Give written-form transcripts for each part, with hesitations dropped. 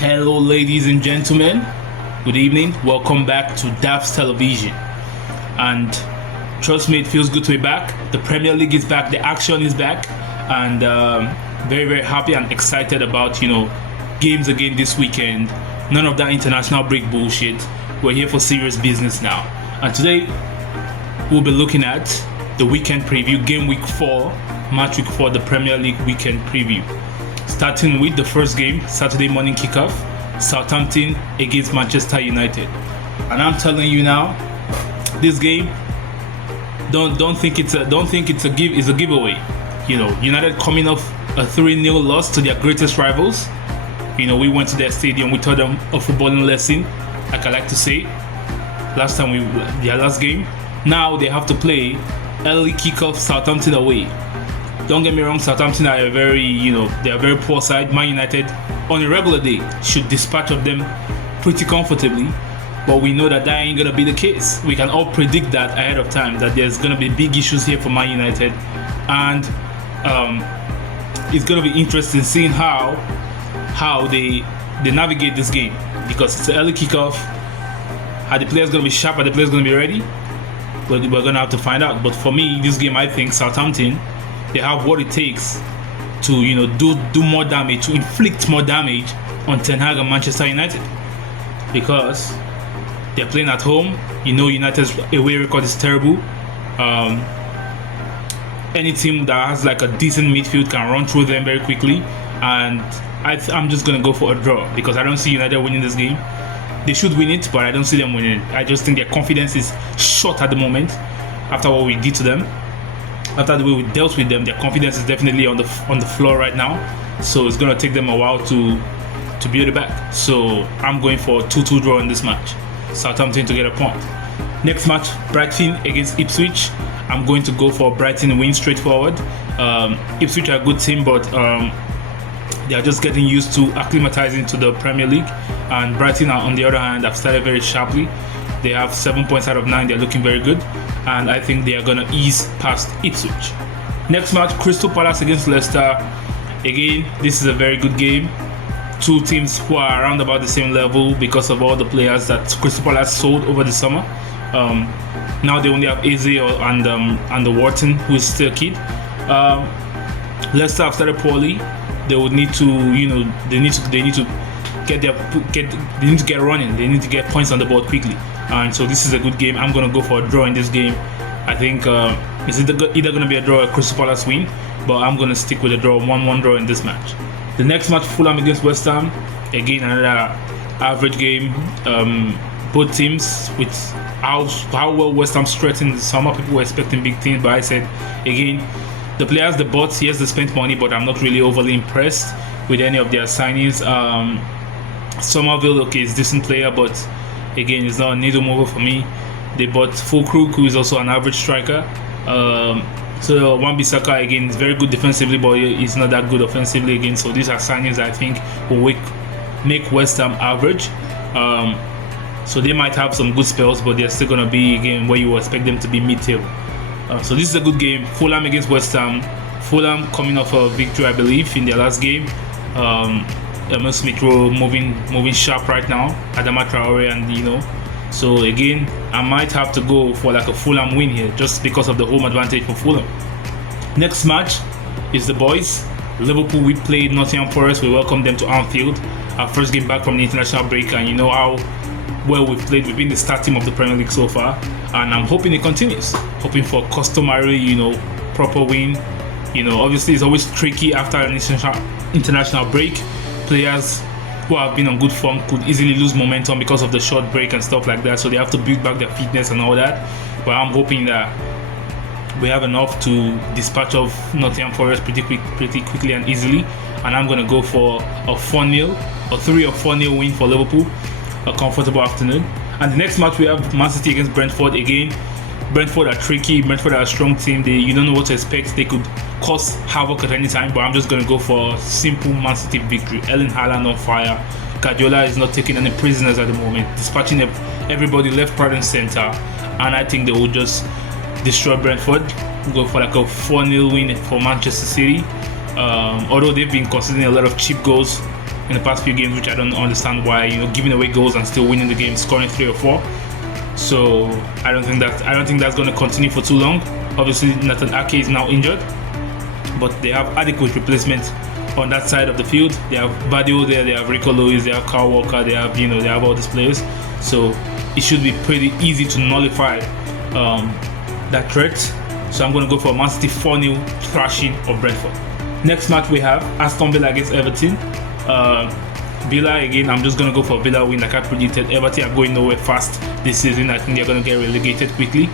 Hello, ladies and gentlemen. Good evening. Welcome back to DAF's Television. And trust me, it feels good to be back. The Premier League is back. The action is back. And very, very happy and excited about, games again this weekend. None of that international break bullshit. We're here for serious business now. And today, we'll be looking at the weekend preview, Game Week 4, Match Week 4, the Premier League weekend preview. Starting with the first game, Saturday morning kickoff, Southampton against Manchester United. And I'm telling you now, this game, don't think it's a giveaway. United coming off a 3-0 loss to their greatest rivals. We went to their stadium, we taught them a footballing lesson, like I like to say. Their last game. Now they have to play early kickoff Southampton away. Don't get me wrong, Southampton are a very poor side. Man United, on a regular day, should dispatch of them pretty comfortably. But we know that ain't going to be the case. We can all predict that ahead of time, that there's going to be big issues here for Man United. And it's going to be interesting seeing how they navigate this game. Because it's an early kickoff. Are the players going to be sharp? Are the players going to be ready? We're going to have to find out. But for me, this game, I think Southampton, they have what it takes to do more damage, to inflict more damage on Ten Hag and Manchester United, because they're playing at home. United's away record is terrible. Any team that has like a decent midfield can run through them very quickly, and I'm just gonna go for a draw because I don't see United winning this game. They should win it, but I don't see them winning. I just think their confidence is shot at the moment after what we did to them. After the way we dealt with them, their confidence is definitely on the floor right now. So it's going to take them a while to build it back. So I'm going for a 2-2 draw in this match. Southampton to get a point. Next match, Brighton against Ipswich. I'm going to go for Brighton win straightforward. Ipswich are a good team, but they are just getting used to acclimatizing to the Premier League. And Brighton, on the other hand, have started very sharply. They have 7 points out of 9. They're looking very good. And I think they are going to ease past Ipswich. Next match, Crystal Palace against Leicester. Again, this is a very good game. Two teams who are around about the same level because of all the players that Crystal Palace sold over the summer. Now they only have Eze and the Wharton, who is still a kid. Leicester have started poorly. They would need to, they need to get running. They need to get points on the board quickly. And so this is a good game. I'm going to go for a draw in this game. I think it's either going to be a draw or a Crystal Palace win, but I'm going to stick with a draw, 1-1 draw in this match. The next match, Fulham against West Ham. Again, another average game. Both teams, with how well West Ham strengthened the summer, people were expecting big things, but I said, again, the players they bought, yes, they spent money, but I'm not really overly impressed with any of their signings. Somerville, okay, is a decent player, but again, it's not a needle mover for me. They bought Fulkrug, who is also an average striker. So Wan-Bissaka, again, is very good defensively, but he's not that good offensively again. So these are signings I think will make West Ham average. So they might have some good spells, but they're still going to be, again, where you expect them to be mid-table. So this is a good game. Fulham against West Ham. Fulham coming off a victory, I believe, in their last game. Emil Smith Rowe moving sharp right now. Adama Traore, and so again, I might have to go for like a Fulham win here, just because of the home advantage for Fulham. Next match is the boys. Liverpool, we played Nottingham Forest. We welcomed them to Anfield. Our first game back from the international break, and how well we've played. We've been the star team of the Premier League so far, and I'm hoping it continues. Hoping for a customary, proper win. Obviously it's always tricky after an international break. Players who have been on good form could easily lose momentum because of the short break and stuff like that, so they have to build back their fitness and all that. But I'm hoping that we have enough to dispatch of Nottingham Forest pretty quickly and easily, and I'm going to go for a 4-0 or 3 or 4-0 win for Liverpool, a comfortable afternoon. And the next match we have Man City against Brentford. Again, Brentford are tricky. Brentford are a strong team. You don't know what to expect. They could cause havoc at any time, but I'm just going to go for a simple Man City victory. Erling Haaland on fire. Guardiola is not taking any prisoners at the moment, dispatching everybody left, right, and center. And I think they will just destroy Brentford. We'll go for like a 4-0 win for Manchester City. Although they've been conceding a lot of cheap goals in the past few games, which I don't understand why, giving away goals and still winning the game, scoring 3 or 4. So I don't think that's going to continue for too long. Obviously, Nathan Ake is now injured, but they have adequate replacement on that side of the field. They have Badio there, they have Rico Lewis, they have Kyle Walker, they have all these players. So it should be pretty easy to nullify that threat. So I'm going to go for a Man City 4-0 thrashing of Brentford. Next match we have Aston Villa against Everton. Villa again, I'm just going to go for a Villa win like I predicted. Everton are going nowhere fast this season. I think they're going to get relegated quickly.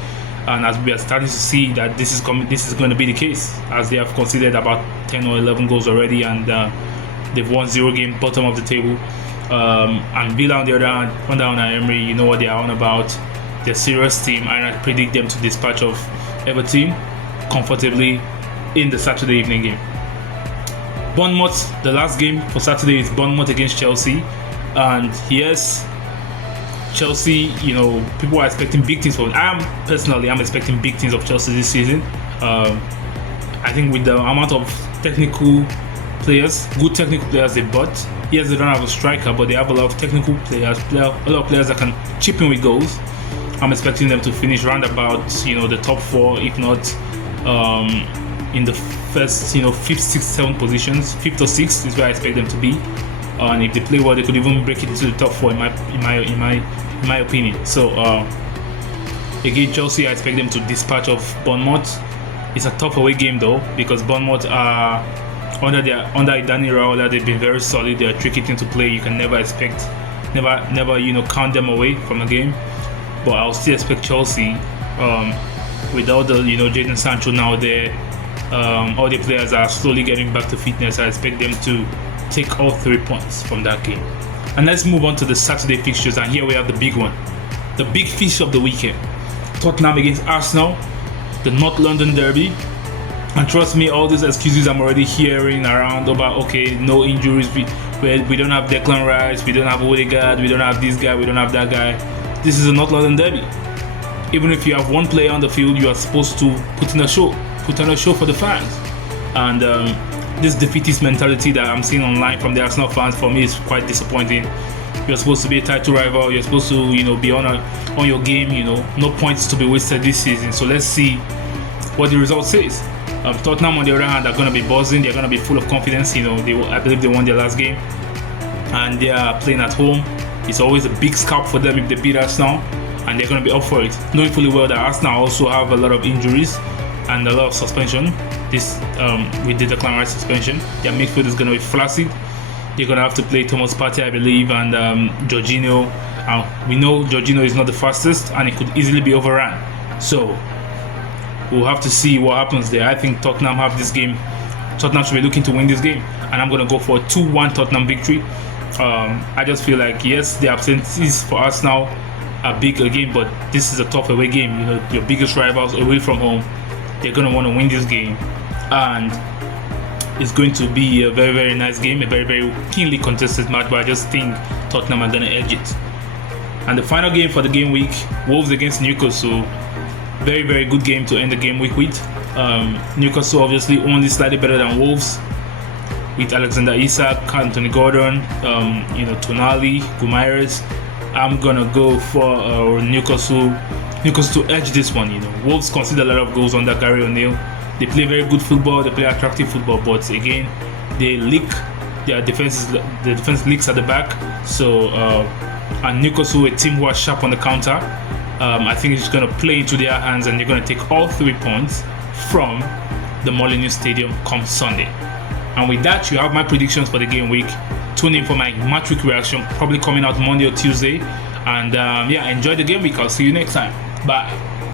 And as we are starting to see that this is going to be the case, as they have conceded about 10 or 11 goals already, and they've won 0 games, bottom of the table. And Villa on the other hand, under Unai Emery, you know what they are on about. They're a serious team, and I predict them to dispatch of Everton comfortably in the Saturday evening game. Bournemouth, the last game for Saturday is Bournemouth against Chelsea, and yes, Chelsea, people are expecting big things from them. I'm expecting big things of Chelsea this season. I think with the amount of technical players, good technical players they bought, yes, they don't have a striker, but they have a lot of technical players, a lot of players that can chip in with goals. I'm expecting them to finish round about, the top 4, if not in the first, 5th, 6th, 7th positions. 5th or 6th is where I expect them to be. And if they play well, they could even break it into the top 4 in my opinion. So again, Chelsea, I expect them to dispatch of Bournemouth. It's a tough away game though, because Bournemouth are under Danny Raiola. They've been very solid. They're a tricky team to play. You can never count them away from the game. But I'll still expect Chelsea, without the Jadon Sancho now there. All the players are slowly getting back to fitness. I expect them to take all 3 points from that game. And let's move on to the Saturday fixtures, and here we have the big one, the big fish of the weekend. Tottenham against Arsenal, the North London derby. And trust me, all these excuses I'm already hearing around about, okay, no injuries, we don't have Declan Rice, we don't have Odegaard, we don't have this guy, we don't have that guy. This is a North London derby. Even if you have one player on the field, you are supposed to put on a show for the fans. And this defeatist mentality that I'm seeing online from the Arsenal fans, for me, is quite disappointing. You're supposed to be a title rival. You're supposed to, be on your game. No points to be wasted this season. So let's see what the result says. Tottenham, on the other hand, are going to be buzzing. They're going to be full of confidence. I believe they won their last game, and they are playing at home. It's always a big scalp for them if they beat Arsenal, and they're going to be up for it, knowing fully well that Arsenal also have a lot of injuries and a lot of suspension. With the Declan Rice suspension, their midfield is going to be flaccid. They're going to have to play Thomas Partey, I believe, and Jorginho. We know Jorginho is not the fastest, and it could easily be overrun. So we'll have to see what happens there. I think Tottenham have this game. Tottenham should be looking to win this game, and I'm going to go for a 2-1 Tottenham victory. I just feel like, yes, the absences for us now are big again, but this is a tough away game. Your biggest rivals away from home, they're going to want to win this game, and it's going to be a very, very nice game, a very, very keenly contested match, but I just think Tottenham are going to edge it. And the final game for the game week, Wolves against Newcastle. Very, very good game to end the game week with. Newcastle obviously only slightly better than Wolves, with Alexander Isak, Anthony Gordon, Tonali, Guimaraes. I'm gonna go for Newcastle to edge this one. Wolves concede a lot of goals under Gary O'Neill. They play very good football, they play attractive football, but again, they leak. The defense leaks at the back. So and Newcastle, a team who are sharp on the counter, I think it's going to play into their hands, and they're going to take all 3 points from the Molineux Stadium come Sunday. And with that, you have my predictions for the game week. Tune in for my match week reaction, probably coming out Monday or Tuesday. And enjoy the game week. I'll see you next time. Bye.